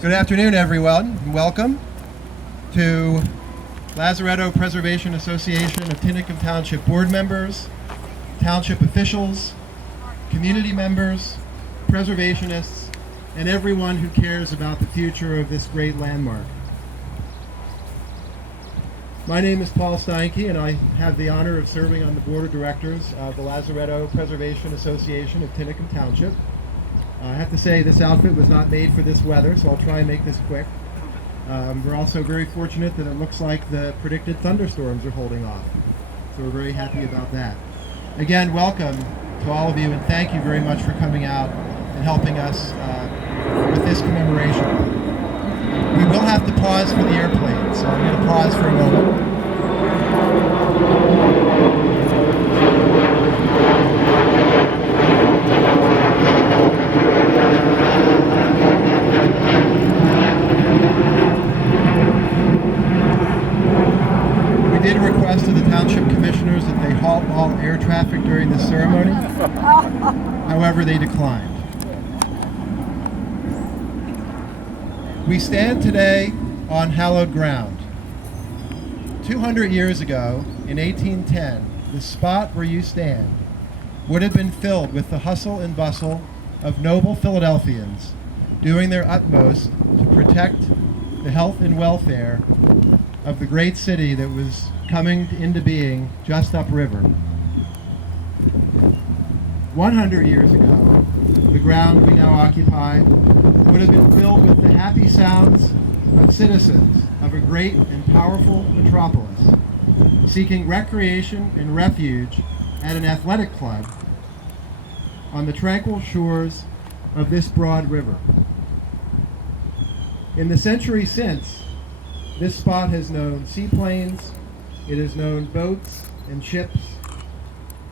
Good afternoon, everyone, and welcome to Lazaretto Preservation Association of Tinicum Township board members, township officials, community members, preservationists, and everyone who cares about the future of this great landmark. My name is Paul Steinke, and I have the honor of serving on the board of directors of the Lazaretto Preservation Association of Tinicum Township. I have to say this outfit was not made for this weather, so I'll try and make this quick. We're also very fortunate that it looks like the predicted thunderstorms are holding off, so we're very happy about that. Again, welcome to all of you, and thank you very much for coming out and helping us with this commemoration. We will have to pause for the airplane, so I'm going to pause for a moment. We did request to the township commissioners that they halt all air traffic during this ceremony. However, they declined. We stand today on hallowed ground. 200 years ago, in 1810, the spot where you stand would have been filled with the hustle and bustle of noble Philadelphians doing their utmost to protect the health and welfare of the great city that was coming into being just upriver. 100 years ago, the ground we now occupy would have been filled with the happy sounds of citizens of a great and powerful metropolis, seeking recreation and refuge at an athletic club on the tranquil shores of this broad river. In the century since, this spot has known seaplanes, it has known boats and ships,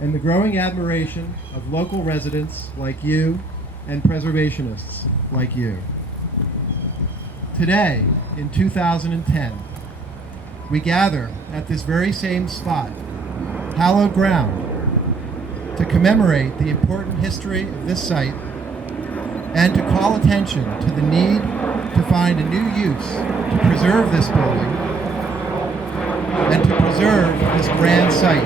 and the growing admiration of local residents like you and preservationists like you. Today, in 2010, we gather at this very same spot, hallowed ground, to commemorate the important history of this site and to call attention to the need to find a new use to preserve this building and to preserve this grand site.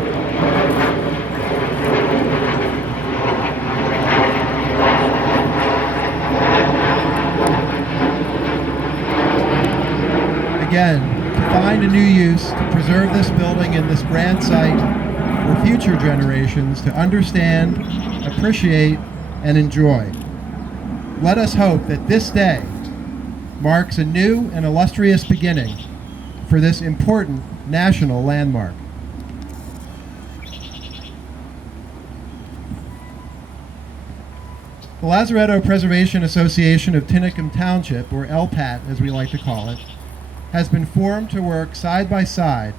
Again, to find a new use to preserve this building and this grand site for future generations to understand, appreciate, and enjoy. Let us hope that this day marks a new and illustrious beginning for this important national landmark. The Lazaretto Preservation Association of Tinicum Township, or LPAT as we like to call it, has been formed to work side by side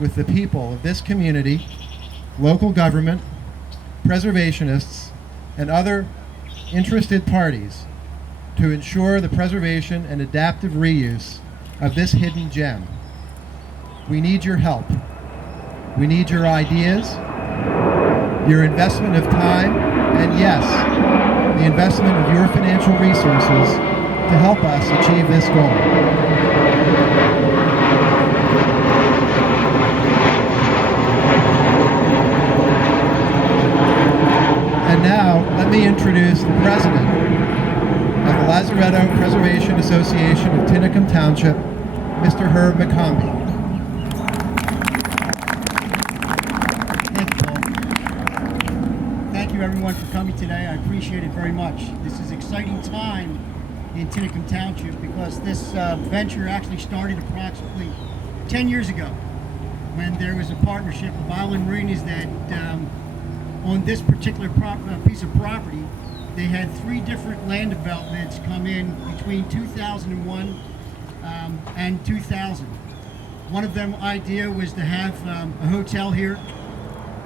with the people of this community, local government, preservationists, and other interested parties to ensure the preservation and adaptive reuse of this hidden gem. We need your help. We need your ideas, your investment of time, and yes, the investment of your financial resources to help us achieve this goal. And now, let me introduce the president of the Lazaretto Preservation Association of Tinicum Township, Mr. Herb McCombie. Thank you, Paul. Thank you, everyone, for coming today. I appreciate it very much. This is an exciting time in Tinicum Township because this venture actually started approximately 10 years ago when there was a partnership of Island Marinas that on this particular piece of property, they had 3 different land developments come in between 2001 and 2000. One of them idea was to have a hotel here.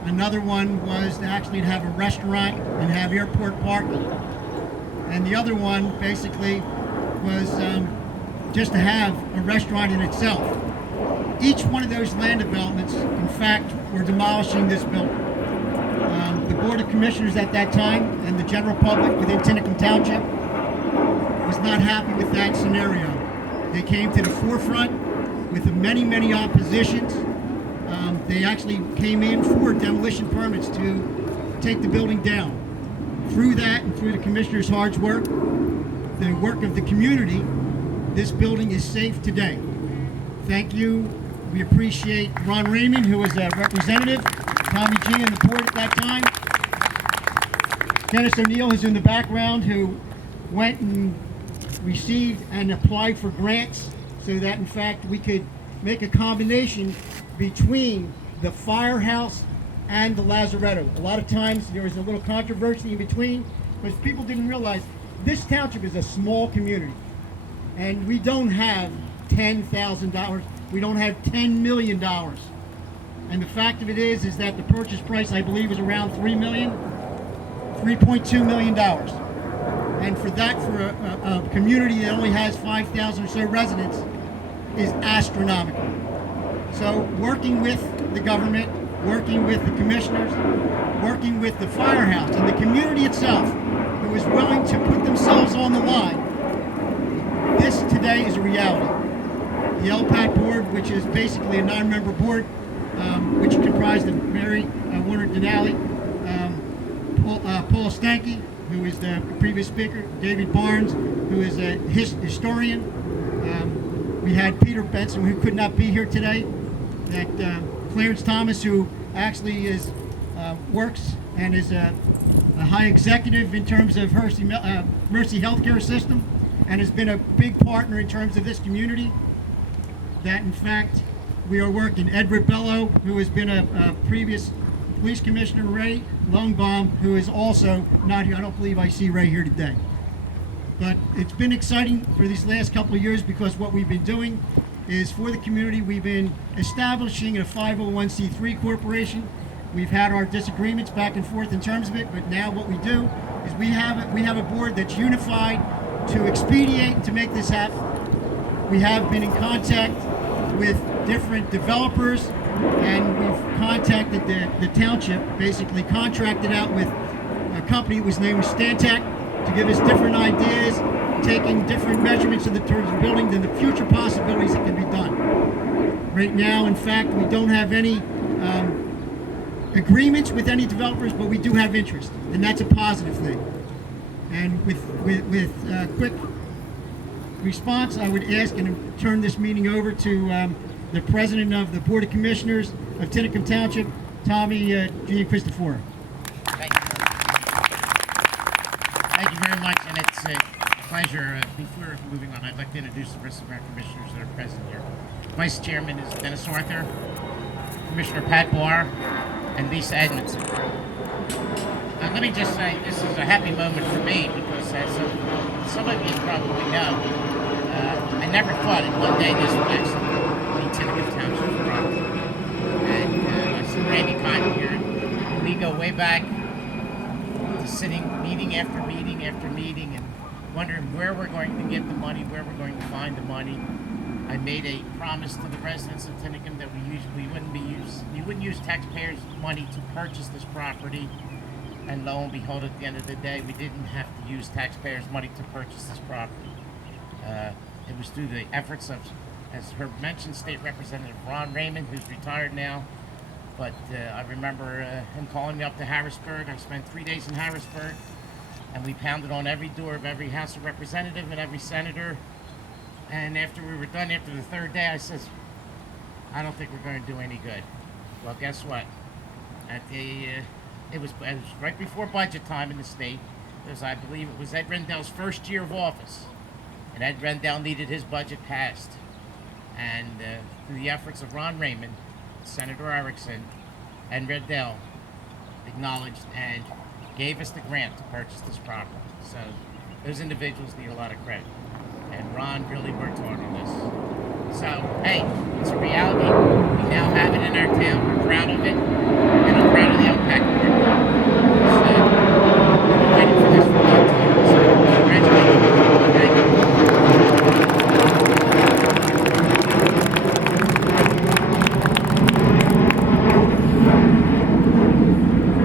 Another one was to actually have a restaurant and have airport parking. And the other one basically was just to have a restaurant in itself. Each one of those land developments, in fact, were demolishing this building. The Board of Commissioners at that time and the general public within Tinicum Township was not happy with that scenario. They came to the forefront with the many oppositions. They actually came in for demolition permits to take the building down. Through that and through the commissioner's hard work, the work of the community, this building is safe today. Thank you. We appreciate Ron Raymond, who was a representative, Tommy G on the board at that time. Dennis O'Neill, who's in the background, who went and received and applied for grants so that, in fact, we could make a combination between the firehouse and the Lazaretto. A lot of times there was a little controversy in between because people didn't realize this township is a small community and we don't have $10,000. We don't have $10 million. And the fact of it is that the purchase price, I believe, is around $3.2 million. And for that, for a community that only has 5,000 or so residents, is astronomical. So working with the government, working with the commissioners, working with the firehouse and the community itself, who is willing to put themselves on the line, this today is a reality. The LPAT board, which is basically a 9-member board, which is comprised of Mary Warner Denali, Paul Stanky, who is the previous speaker, David Barnes, who is a historian. We had Peter Benson, who could not be here today. That Clarence Thomas, who actually is works and is a high executive in terms of Mercy Healthcare System, and has been a big partner in terms of this community. That in fact we are working. Ed Ribello, who has been a previous police commissioner, Ray Lungbaum, who is also not here. I don't believe I see Ray here today. But it's been exciting for these last couple of years because what we've been doing is for the community. We've been establishing a 501c3 corporation. We've had our disagreements back and forth in terms of it, but now what we do is we have a board that's unified to expedite and to make this happen. We have been in contact with different developers, and we've contacted the township, basically contracted out with a company whose name was Stantec to give us different ideas, taking different measurements of the terms of building and the future possibilities that can be done. Right now, in fact, we don't have any agreements with any developers, but we do have interest, and that's a positive thing. And with quick response, I would ask and turn this meeting over to the president of the Board of Commissioners of Tinicum Township, Tommy G. Christopher. Thank you. Thank you very much, and it's a pleasure. Before moving on, I'd like to introduce the rest of our commissioners that are present here. Vice Chairman is Dennis Arthur, Commissioner Pat Barr, and Lisa Edmondson. Let me just say, this is a happy moment for me because, as some of you probably know, I never thought that one day this would actually be Tinicum Township property. And I see Randy Cotton here. We go way back to sitting meeting after meeting after meeting and wondering where we're going to get the money, where we're going to find the money. I made a promise to the residents of Tinicum that we wouldn't use taxpayers' money to purchase this property. And lo and behold, at the end of the day, we didn't have to use taxpayers' money to purchase this property. It was through the efforts of, as Herb mentioned, State Representative Ron Raymond, who's retired now. But I remember him calling me up to Harrisburg. I spent 3 days in Harrisburg, and we pounded on every door of every House of Representative and every senator. And after we were done, after the third day, I says, I don't think we're going to do any good. Well, guess what? It was right before budget time in the state. I believe it was Ed Rendell's first year of office. And Ed Rendell needed his budget passed. And through the efforts of Ron Raymond, Senator Erickson, and Rendell acknowledged and gave us the grant to purchase this property. So those individuals need a lot of credit. And Ron really worked hard on this. So, hey, it's a reality. We now have it in our town. We're proud of it. And I'm proud of the LPAC board. So, we've been waiting for this for a long time. So, congratulations. Thank you.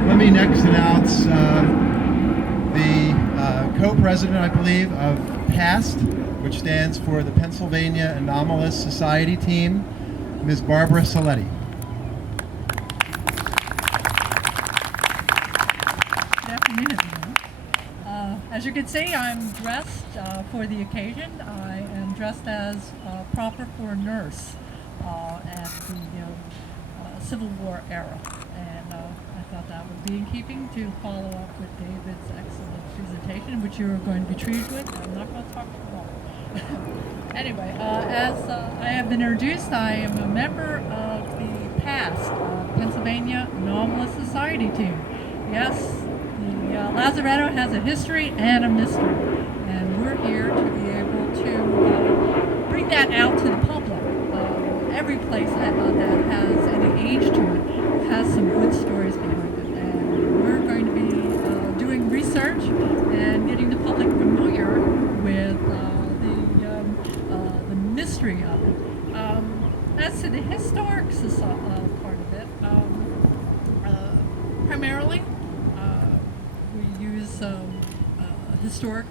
Let me next announce the co-president, I believe, of PAST, which stands for the Pennsylvania Anomalous Society Team, Ms. Barbara Saletti. Good afternoon, everyone. As you can see, I'm dressed for the occasion. I am dressed as proper for a nurse at the Civil War era. And I thought that would be in keeping to follow up with David's excellent presentation, which you are going to be treated with. I'm not going to talk too long. Anyway, as I have been introduced, I am a member of the PAST, Pennsylvania Anomalous Society Team. Yes, the Lazaretto has a history and a mystery, and we're here to be able to bring that out to the public. Every place that has any age to it has some good stories behind it, and we're going to be doing research and getting the public familiar with the mystery of it. As to the historic part of it, primarily we use historic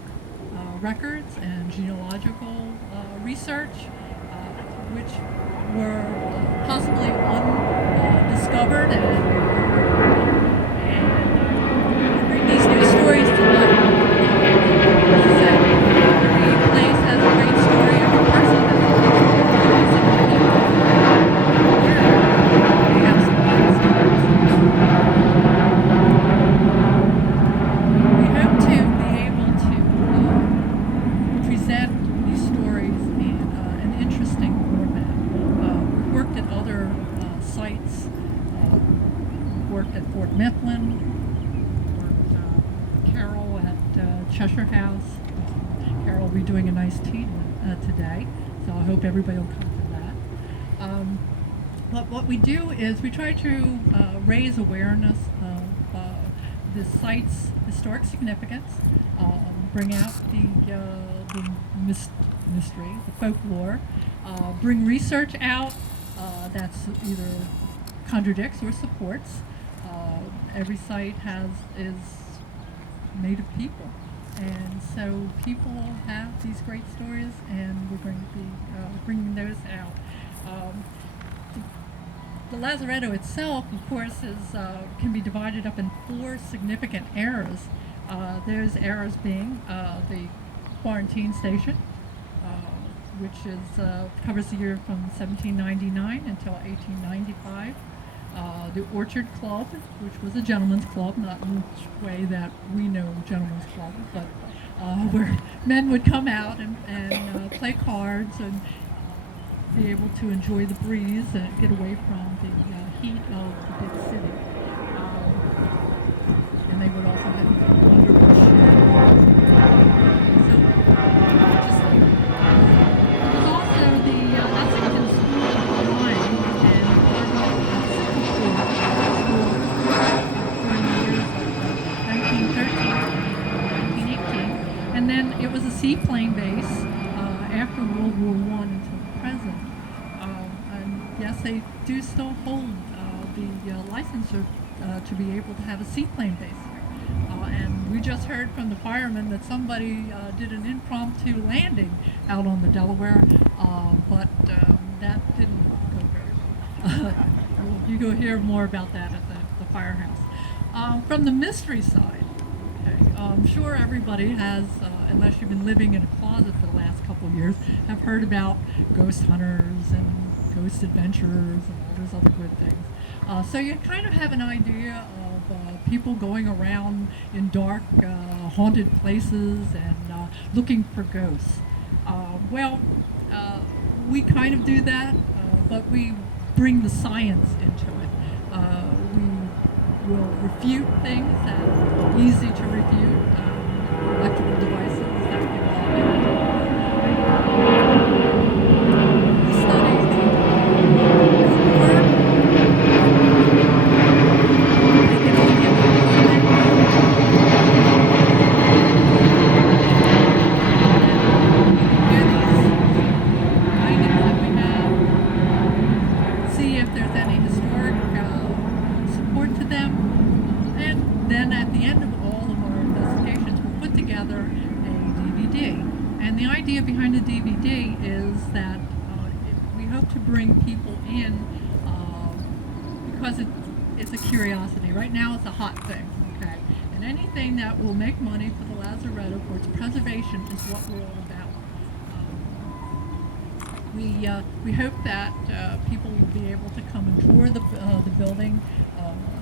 records and genealogical research, which were possibly undiscovered, and bring these new stories to life. As I said, every place has a great story, every person has a great story. Some people we have some great stories. We hope to be able to present these stories in an interesting format. We've worked at other sites, worked at Fort Mifflin, worked Carol at Cheshire House. Carol will be doing a nice tea today, so I hope everybody will come to that. But what we do is we try to raise awareness of the site's historic significance, bring out the mystery, the folklore, bring research out that's either contradicts or supports. Every site is made of people, and so people have these great stories, and we're going to be bringing those out. The Lazaretto itself, of course, can be divided up in 4 significant eras. Those eras being the quarantine station, which covers the year from 1799 until 1895. The Orchard Club, which was a gentleman's club, not in the way that we know gentleman's club, but where men would come out and play cards and be able to enjoy the breeze and get away from the heat of the big city. And they would also have wonderful shows. So, just there's also the Lexington School of Wine and during the years of 1913 1918. And then it was a seaplane base after World War I until the present. And yes, they do still hold the licensure to be able to have a seaplane base here. And we just heard from the firemen that somebody did an impromptu landing out on the Delaware, but that didn't go very well. You go hear more about that at the firehouse. From the mystery side, okay, I'm sure everybody has, unless you've been living in a closet for the last couple of years, have heard about ghost hunters and ghost adventurers and all those other good things. So you kind of have an idea of people going around in dark, haunted places and looking for ghosts. We kind of do that, but we bring the science into it. We will refute things that are easy to refute, electrical devices that we study the work. They can all give see if there's any historic support to them, and then at the end of all of our investigations, we'll put together a DVD. And And the idea behind the DVD is that we hope to bring people in because it's a curiosity. Right now it's a hot thing, okay? And anything that will make money for the Lazaretto, for its preservation, is what we're all about. We hope that people will be able to come and tour the building.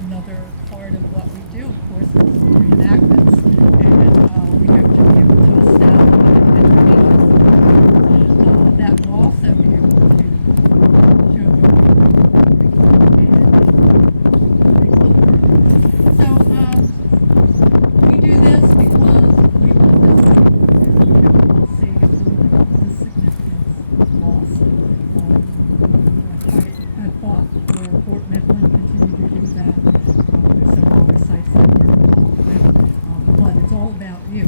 Another part of what we do, of course, is reenactments, and we hope to be able to establish education that will also be able to show what so we do this because we love this city. We want to see the significance lost. I fought for Fort Mifflin, continue to do that. There's some other sites that we're involved with, but it's all about you.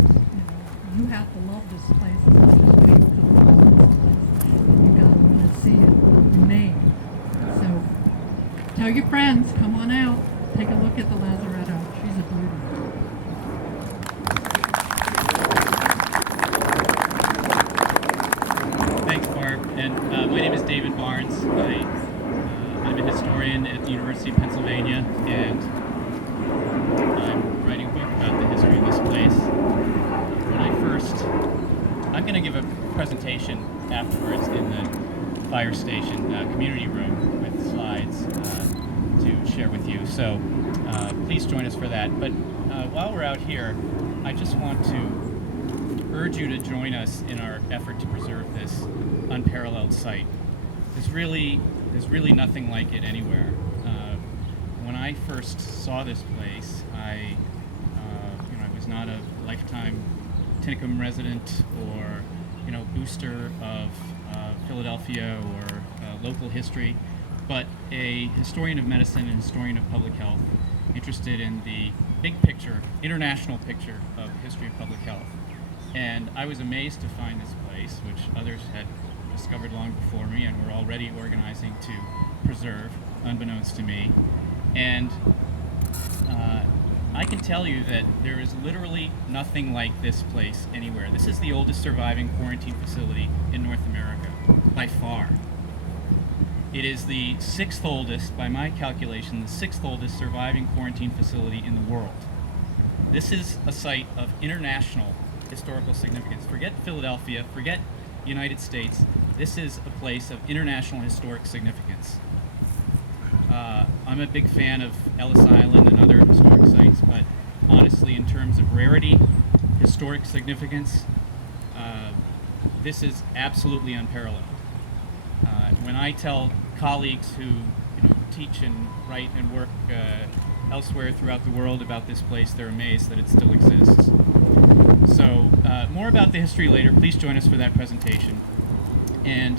You have to love this place as much as we come to love this place. And you got to want to see it remain. So tell your friends, come on out, take a look at the Lazaretto. She's a beauty. Thanks, Barb. And my name is David Barnes. I'm a historian at the University of Pennsylvania, and I'm writing a book about the history of this place. I'm going to give a presentation afterwards in the fire station community room with slides to share with you. So please join us for that. But while we're out here, I just want to urge you to join us in our effort to preserve this unparalleled site. There's really nothing like it anywhere. When I first saw this place, I was not a lifetime Tinicum resident or booster of Philadelphia or local history, but a historian of medicine and historian of public health interested in the big picture, international picture of history of public health. And I was amazed to find this place, which others had discovered long before me and were already organizing to preserve, unbeknownst to me. And I can tell you that there is literally nothing like this place anywhere. This is the oldest surviving quarantine facility in North America, by far. It is the sixth oldest, by my calculation, the sixth oldest surviving quarantine facility in the world. This is a site of international historical significance. Forget Philadelphia, forget United States. This is a place of international historic significance. I'm a big fan of Ellis Island and other historic sites, but honestly, in terms of rarity, historic significance, this is absolutely unparalleled. When I tell colleagues who teach and write and work elsewhere throughout the world about this place, they're amazed that it still exists. So more about the history later. Please join us for that presentation. And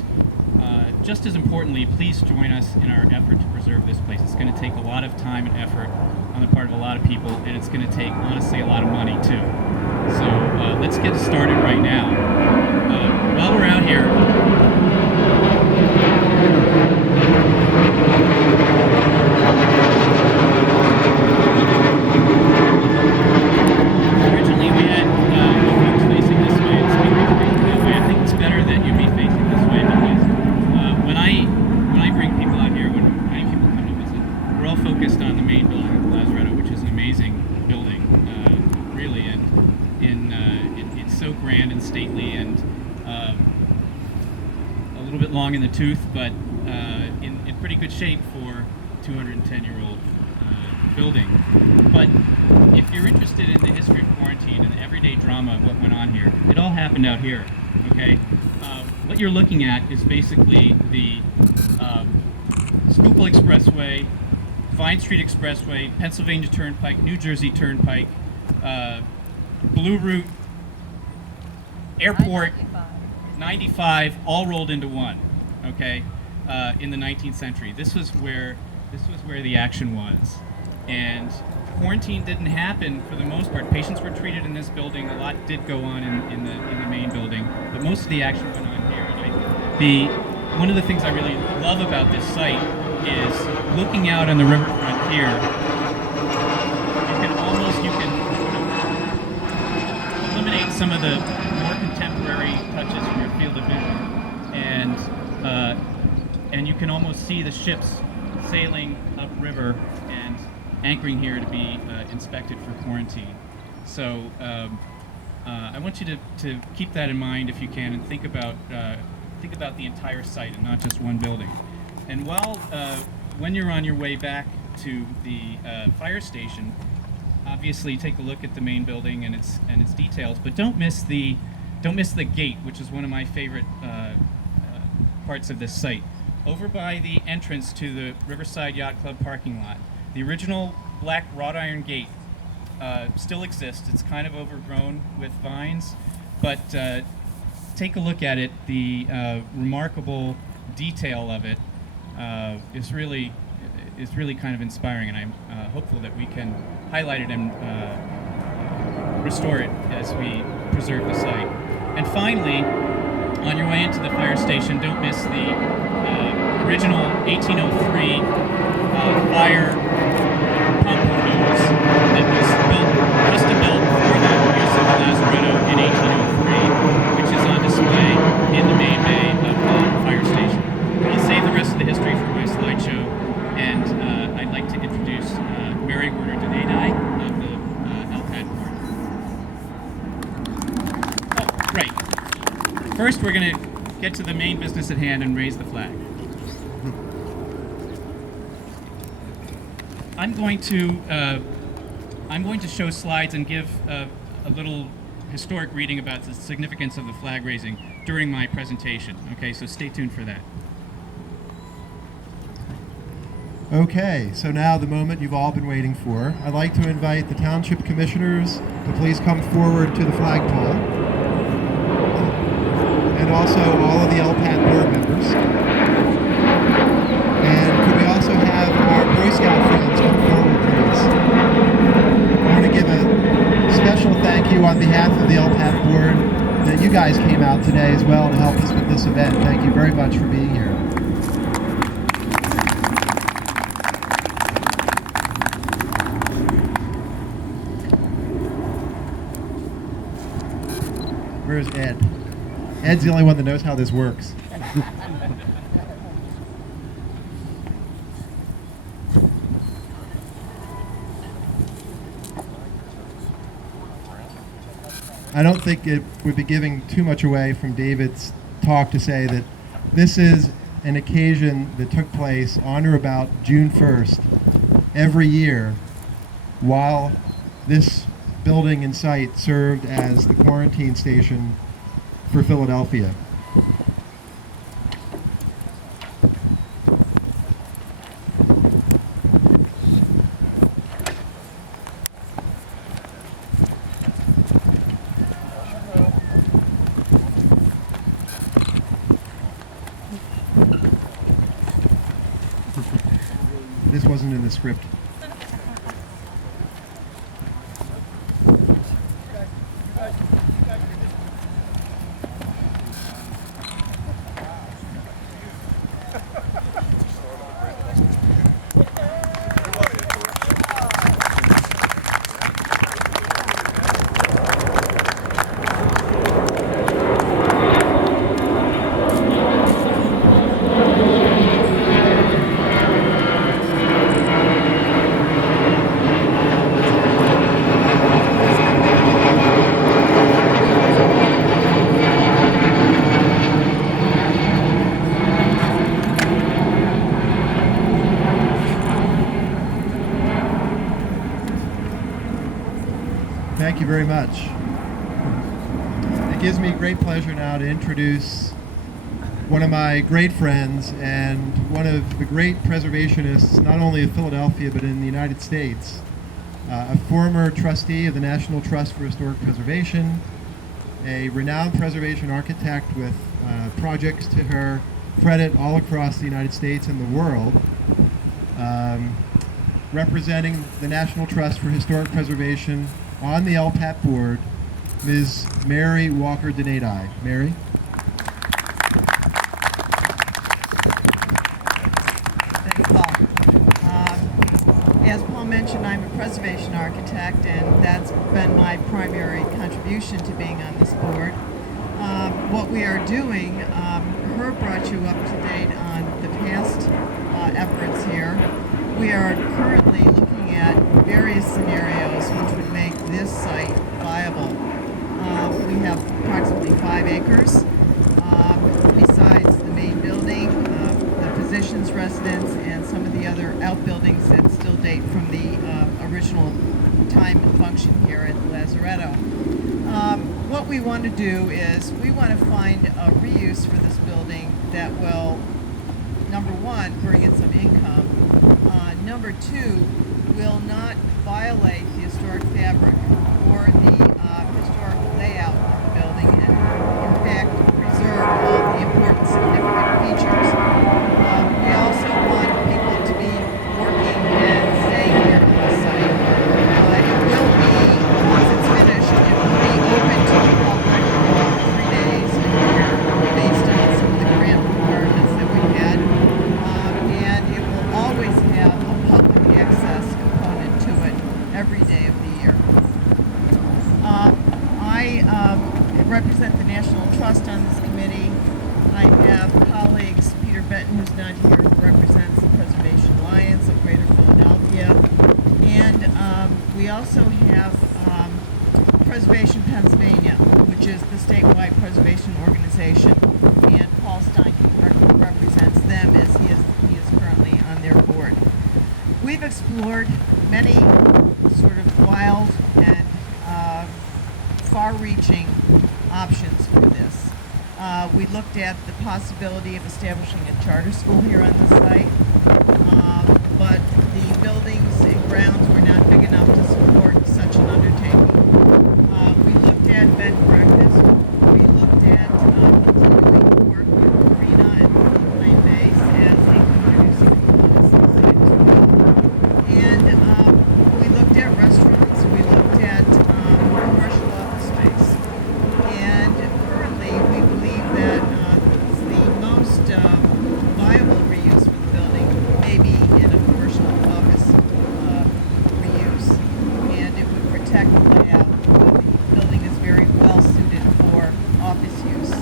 just as importantly, please join us in our effort to preserve this place. It's going to take a lot of time and effort on the part of a lot of people, and it's going to take, honestly, a lot of money too. So let's get started right now. While we're out here, originally we had folks facing this way and speakers facing that way. I think it's better that you be facing this way because when I bring people out here, when many people come to visit, we're all focused on the main building of the Lazaretto, which is an amazing building, really, and it's so grand and stately and a little bit long in the tooth, but in pretty good shape for 210-year-old building. But if you're interested in the history of quarantine and the everyday drama of what went on here, it all happened out here, okay? What you're looking at is basically the Schuylkill Expressway, Vine Street Expressway, Pennsylvania Turnpike, New Jersey Turnpike, Blue Route, Airport, 95, all rolled into one, okay, in the 19th century. This was where the action was. And quarantine didn't happen for the most part. Patients were treated in this building. A lot did go on in the main building, but most of the action went on here. And one of the things I really love about this site is looking out on the riverfront here. You can eliminate some of the more contemporary temporary touches from your field of vision, and you can almost see the ships sailing upriver and anchoring here to be inspected for quarantine. So I want you to keep that in mind if you can, and think about the entire site and not just one building. And when you're on your way back to the fire station, obviously take a look at the main building and its details, but don't miss the gate, which is one of my favorite parts of this site. Over by the entrance to the Riverside Yacht Club parking lot, the original black wrought iron gate still exists. It's kind of overgrown with vines, but take a look at it. The remarkable detail of it is really kind of inspiring, and I'm hopeful that we can highlight it and restore it as we preserve the site. And finally, on your way into the fire station, don't miss the original 1803 fire pump hose that was custom-built for the use of the Lazaretto in 1803, which is on display in the main bay of the fire station. I'll save the rest of the history for my slideshow, and I'd like to introduce Mary Werner-Denadai of the LPAD board. Oh, right. First, we're going to get to the main business at hand and raise the flag. I'm going to show slides and give a little historic reading about the significance of the flag raising during my presentation. Okay, so stay tuned for that. Okay, so now the moment you've all been waiting for. I'd like to invite the Township Commissioners to please come forward to the flagpole, and also all of the LPAT board members. And could we also have our Boy Scout friends come forward, please? I want to give a special thank you on behalf of the LPAT board that you guys came out today as well to help us with this event. Thank you very much for being here. Where's Ed? Ed's the only one that knows how this works. I don't think it would be giving too much away from David's talk to say that this is an occasion that took place on or about June 1st every year, while this building and site served as the quarantine station for Philadelphia. This wasn't in the script. Thank you very much. It gives me great pleasure now to introduce one of my great friends and one of the great preservationists, not only of Philadelphia, but in the United States. A former trustee of the National Trust for Historic Preservation, a renowned preservation architect with projects to her credit all across the United States and the world. Representing the National Trust for Historic Preservation on the LPAT board, Ms. Mary Walker-Denadai. Mary? Thanks, Paul. As Paul mentioned, I'm a preservation architect, and that's been my primary contribution to being on this board. what we are doing, Herb brought you up to date on the past efforts here. We are currently looking at various scenarios which would make this site viable. We have approximately 5 acres. Besides the main building, the physician's residence, and some of the other outbuildings that still date from the original time and function here at Lazaretto. What we want to do is we want to find a reuse for this building that will, number one, bring in some income. Number two, will not violate the historic fabric or the historical layout of the building, and in fact preserve all the important significant features. We also want people to be working and staying here on the site. It will be, once it's finished, it will be open to the public 3 days a year based on some of the grant requirements that we had. And it will always have a public access component to it every day of the year. I represent the National Trust on this committee. I have colleagues, Peter Benton, who's not here, who represents the Preservation Alliance of Greater Philadelphia. And we also have Preservation Pennsylvania, which is the statewide preservation organization. And Paul Steinke represents them as he is currently on their board. We've explored many sort of wild and far-reaching options for this. We looked at the possibility of establishing a charter school here on the site, but the buildings and grounds were not big enough to support such an undertaking. We looked at bed and breakfast. We looked at continuing to work with Marina and Plain Base as income-producing components of the site as well. And we looked at restaurants. We looked at commercial office space. And currently, we believe that the most viable reuse for the building may be in a commercial office reuse, and it would protect the layout. The building is very well suited for office use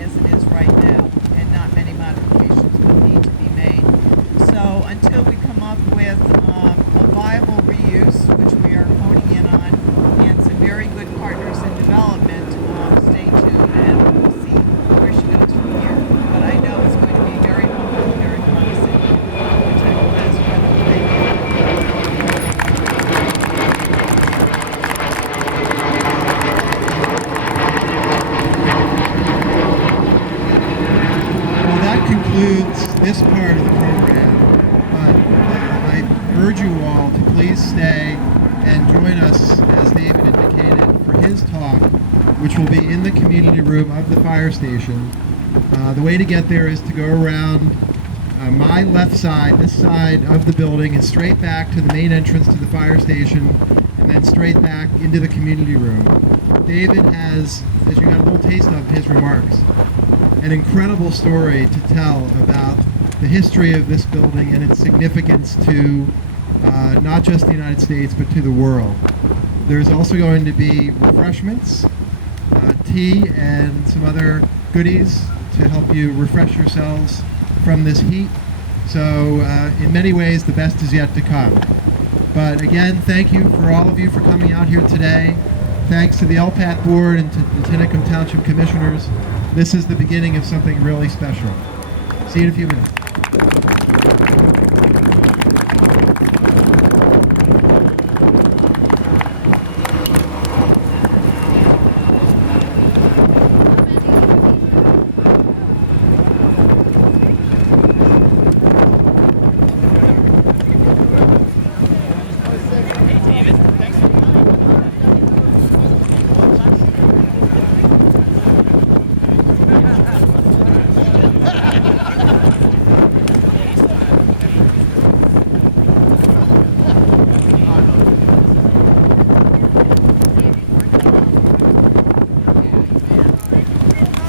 as it is right now, and not many modifications would need to be made. So until we come up with a viable reuse, which we are honing in on, and some very good partners in development, stay tuned and we'll see where she goes from here. But I know it's going to be very helpful, very promising to protect Lazaretto. Thank you. Well, that concludes this part of the program, but I urge you all to please stay and join us, as David indicated, for his talk, which will be in the community room of the fire station. The way to get there is to go around my left side, this side of the building, and straight back to the main entrance to the fire station, and then straight back into the community room. David has, as you got a little taste of his remarks, an incredible story to tell about the history of this building and its significance to not just the United States, but to the world. There's also going to be refreshments, tea, and some other goodies to help you refresh yourselves from this heat. So in many ways, the best is yet to come. But again, thank you for all of you for coming out here today. Thanks to the LPAT board and to the Tinicum Township Commissioners. This is the beginning of something really special. See you in a few minutes.